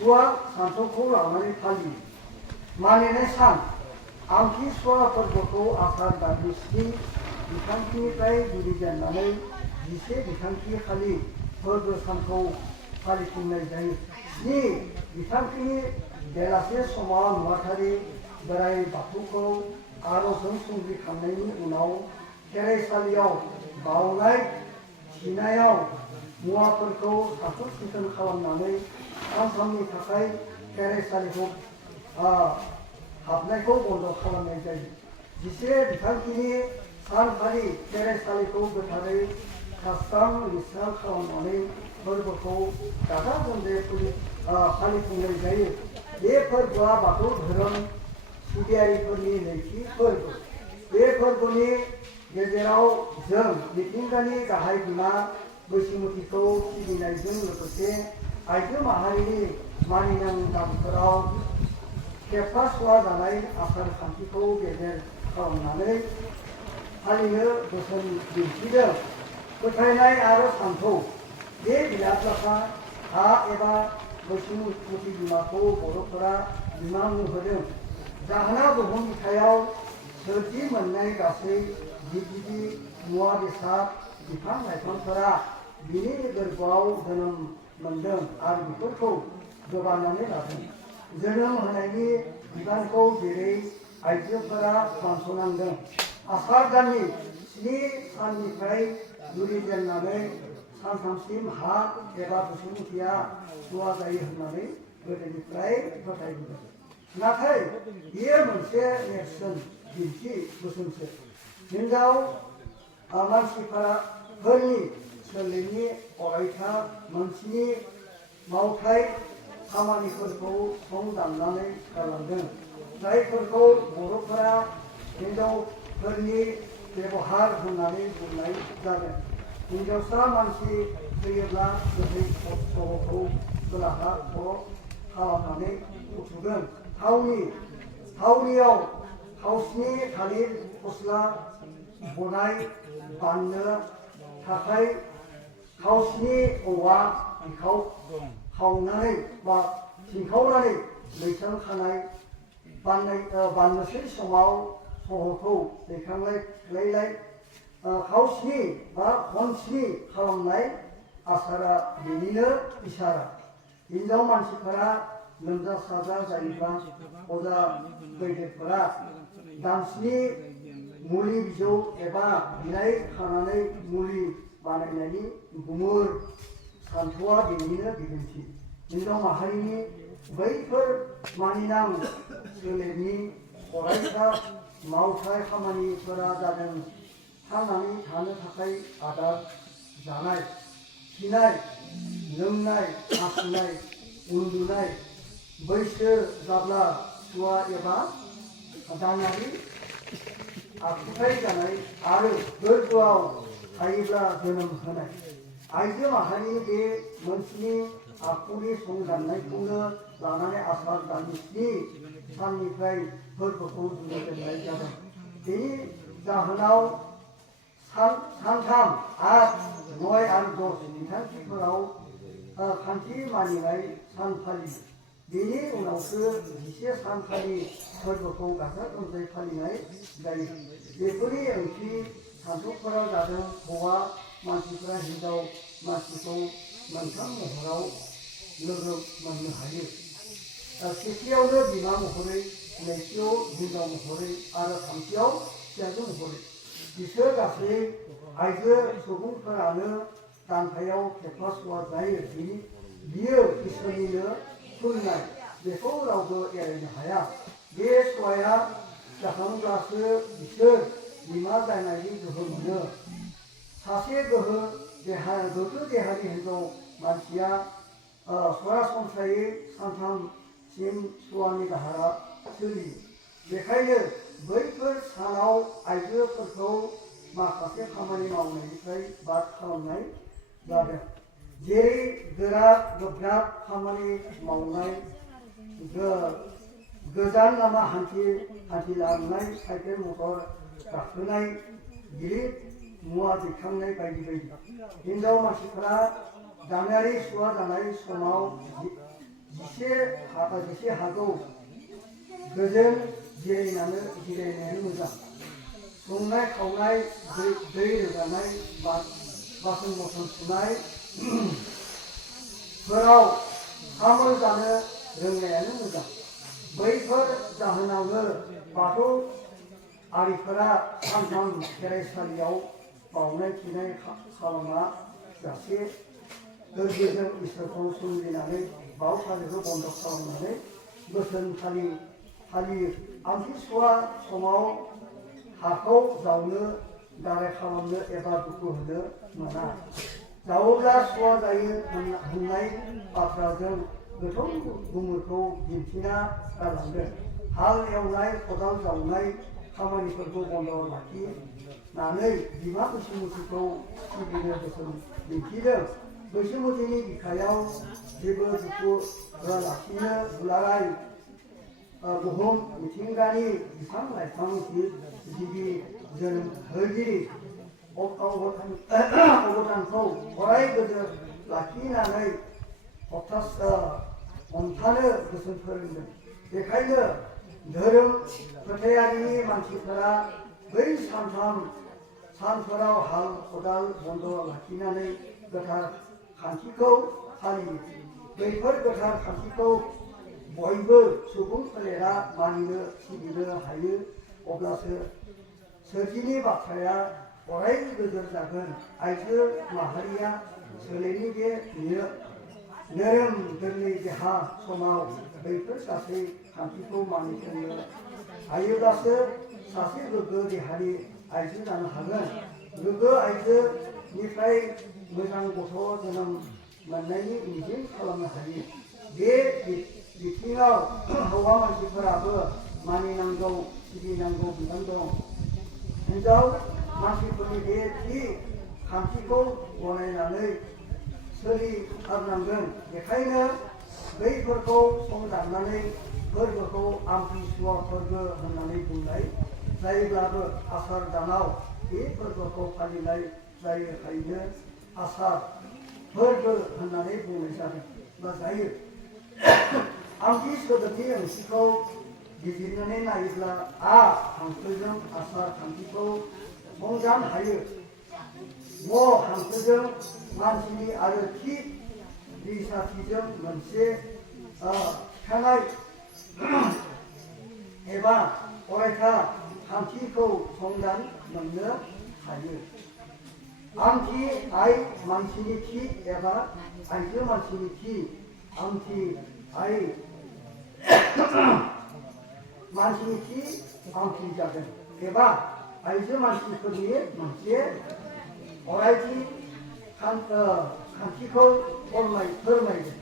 सुवा सानथौखौ लानानै फालियो। मानिनाय सान आमथिसुवा फोरबोखौ आसार दाननि 7 बिथांखिनिफ्राय जुरिजेननानै 10 बिथांखि खालि फोरबो सानखौ फालिफुंनाय जायो। 7 बिथांखिनि बेलासे समाव नुवाथारि बोराइ बाथौखौ आरजजों संग्रिखांनायनि उनाव खेराइसालियाव बावनाय थिनायाव मुवाफोरखौ साखोन सिखोन खालामनानै सानथामनि थाखाय खेराइसालिखौ हाबनायखौ बन्द खालामनाय जायो। 11 बिथांखिनि सानखालि खेराइसालिखौ गोथारै सास्रां लिरस्रां खालामनानै फोरबोखौ गाजा गोमजायै फालिफुंनाय जायो। बे फोरबोआ बाथौ धोरोम सिबियारिफोरनि नैथि फोरबो। बे फोरबोनि गेजेराव जों मिथिंगानि गाहाय बिमा बैसोमुथिखौ सिबिनायजों लोगोसे आइजो माहारिनि मानिनां दानफोराव खेबफा सुवा जानाय आसार खान्थिखौ गेजेर खालामनानै फालिनो बोसोन दिन्थिदों। फोथायनाय आरो सानथौ बे बिलाफाखा हा एबा बैसोमुथि बिमाखौ बर'फोरा बिमा मुं होदों। जाहोना बुहुम बिखायाव सोरजि मोननाय गासै जिब-जिबि मुवा बेसाद बिफां लाइफांफोरा बिनि गोरबोआव जोनोम मोनदों आरो बेफोरखौ गोबानानै लादों। जोनोम होनायनि बिबानखौ जेरै आइजोफोरा बानस'नांदों। आसार दाननि 7 साननिफ्राय जुरिजेननानै सानथामसिम हा एबा बैसोमुथिया सुवा जायो होननानै गोदोनिफ्राय फोथायबोदों। नाथाय बेयो मोनसे नेरसोन दिन्थि बोसोनसो। हिनजाव मानसिफोरनि सोलोनि अरायथा मोनस्नि मावथाय खामानिफोरखौ सं दाननानै गालांदों, जायफोरखौ बर'फोरा हिनजावफोरनि बेबहार होननानै बुंनाय जादों। हिनजावसा मानसि थैयोब्ला गोथै सहखौ खोलाहा खर' खालामनानै फुथुगोन। थावनियाव खावसेनि थालिर फस्ला बनाय बाननो थाखाय खावसेनि औवा बिखाव खावनानै बा सिनखावनानै बैसां खानाय बाननोसै समाव सहखौ दैखांलाय खावसेनि बा खनस्नि खालामनाय आसारा बेनिनो इसारा। हिनजाव मानसिफोरा लोमजा साजा जायोब्ला अजा बैद्यफोरा दानस्नि मुलि बिजौ एबा बिलाइ खानानै मुलि बानायनायनि गुमुर सानथौआ बेनिनो बिदिन्थि। हिनजाव माहारिनि बैफोर मानिनां सोलेरनि अरायथा मावथाय खामानिफोरा जादों थांनानै थानो थाखाय आदार जानाय, खिनाय, लोंनाय, हासुनाय, उन्दुनाय, बैसो जाब्ला सुवा एबा दानारि आखुथाय जानाय आरो गोरबोआव थायोब्ला जोनोम होनाय। आइजो माहारिनि बे मोनस्नि आखुनि संदाननायखौनो लानानै आसार दाननि 7 साननिफ्राय फोरबोखौ जुरिजेननाय जादों। बेनि जाहोनाव सानथाम 8, 9 आरो 10 बिथांखिफोराव खान्थि मानिनाय सान फालियो। बेनि उनावसो 11 सानखालि फोरबोखौ गाजा गोमजायै फालिनाय जायो। बेफोरनि ओंथि सानथौफोरा जादों हौवा मानसिफोरा हिनजाव मानसिखौ मोनथाम महराव लोगो मोननो हायो। सेथियावनो बिमा महरै, नैथियाव हिनजाव महरै आरो थामथियाव फिसाजो महरै। बिसोर गासै आइजो सुबुंफोरानो दानफायाव खेबफा सुवा जायो। बियो इसोरनिनो खुलिनाय, बेखौ रावबो एरायनो हाया। बे सुवाया जाखांब्लासो बिसोर बिमा जानायनि गोहो मोनो। सासे गोगो देहानि हिनजाव मानसिया सरासनस्रायै सानथामसिम सुवानि दाहारा सोलियो। बेखायनो बैफोर सानाव आइजोफोरखौ माखासे खामानि मावनायनिफ्राय बाद खालामनाय जादों। जेरै गोरा गोब्राब खामानि मावनाय, गोजान लामा हान्थिलांनाय, साइकेल मटर गाखोनाय, गिलिर मुवा दैखांनाय बायदि बायदि। हिनजाव मानसिफोरा दानारि सुवा जानाय समाव 11 जेसे हागौ गोजोन जिरायनायानो मोजां। संनाय खावनाय दै रोगानाय बासन बर्तन सुनाय फोराव सामोल जानो रोंनायानो मोजां। बैफोर जाहोनावनो बाथौ आरिफोरा सानथाम खेराइसालियाव बावनाय थिनाय खालामा जासे गोरबोजों इसोरखौ सिबिनानै बावसालिखौ बन्द खालामनानै बोसोन फालियो। आमथिसुवा समाव हाखौ जावनो गाराय खालामनो एबा दुखु होनो मोना। जावोब्ला सुवा जायो होननाय बाथ्राजों गोथौ गुमुरखौ दिन्थिना गालांदों। हाल एवनाय खदाल जावनाय खामानिफोरखौ बन्द लाखिनानै बिमा बैसोमुथिखौ सिबिनो बोसोन दिन्थिदों। बैसोमुथिनि बिखायाव जेबो दुखु होआलासिनो दुलाराय बुहुम मिथिंगानि बिफां लाइफां जिबि जोनोम होगिरि अबदानखौ अराय गोजोर लाखिनानै हमथानो बोसोन फोरोंदों। बेखायनो धोरोम फोथायारिनि मानसिफोरा बै सानफोराव हाल खदाल बन्द लाखिनानै गोथार खान्थिखौ फालियो। बैफोर गोथार खान्थिखौ बयबो सुबुं फोलेरा मानिनो सिबिनो हायो। अब्लासो सोरजिनि बाथ्राया अराय गोजोर जागोन। आइजो माहारिया सोलेरनि बे नोरोम गोरलै देहा समाव बैफोर गासै खान्थिखौ मानिफुंनो हायोब्लासो सासे गोग्गो देहानि आइजो जानो हागोन। गोग्गो आइजोनिफ्राय मोजां गथ' जोनोम मोननायनि मिजिं खालामनो हायो। बे बिथिङाव हौवा मानसिफोराबो मानिनांगौ सिबिनांगौ बिबान दं। हिनजाव मानसिफोरनि बे थि खान्थिखौ गनायनानै सोलिथारनांगोन। बेखायनो बैफोरखौ संदाननानै फोरबोखौ आमथिसुवा फोरबो होननानै बुंनाय जायोब्लाबो आसार दानाव बे फोरबोखौ फालिनाय जायोखायनो आसार फोरबो होननानै बुंनाय जादों बा जायो। आमथि सोदोबनि ओंथिखौ बिजिरनानै नायोब्ला हांखोजों आसार खान्थिखौ संजान हायो। हांखोजों मानसिनि आरो थि रिंसारथिजों मोनसे थिखानाय एबा अरायथा खान्थिखौ संजान मोननो हायो। आमथि आइ मानसिनि थि एबा आइजो मानसिनि थि। आमथि आइ मानसिनि थि आमथि जादों एबा आइजो मानसिफोरनि मोनसे अरायथि खान्थिखौ फोरमायदों।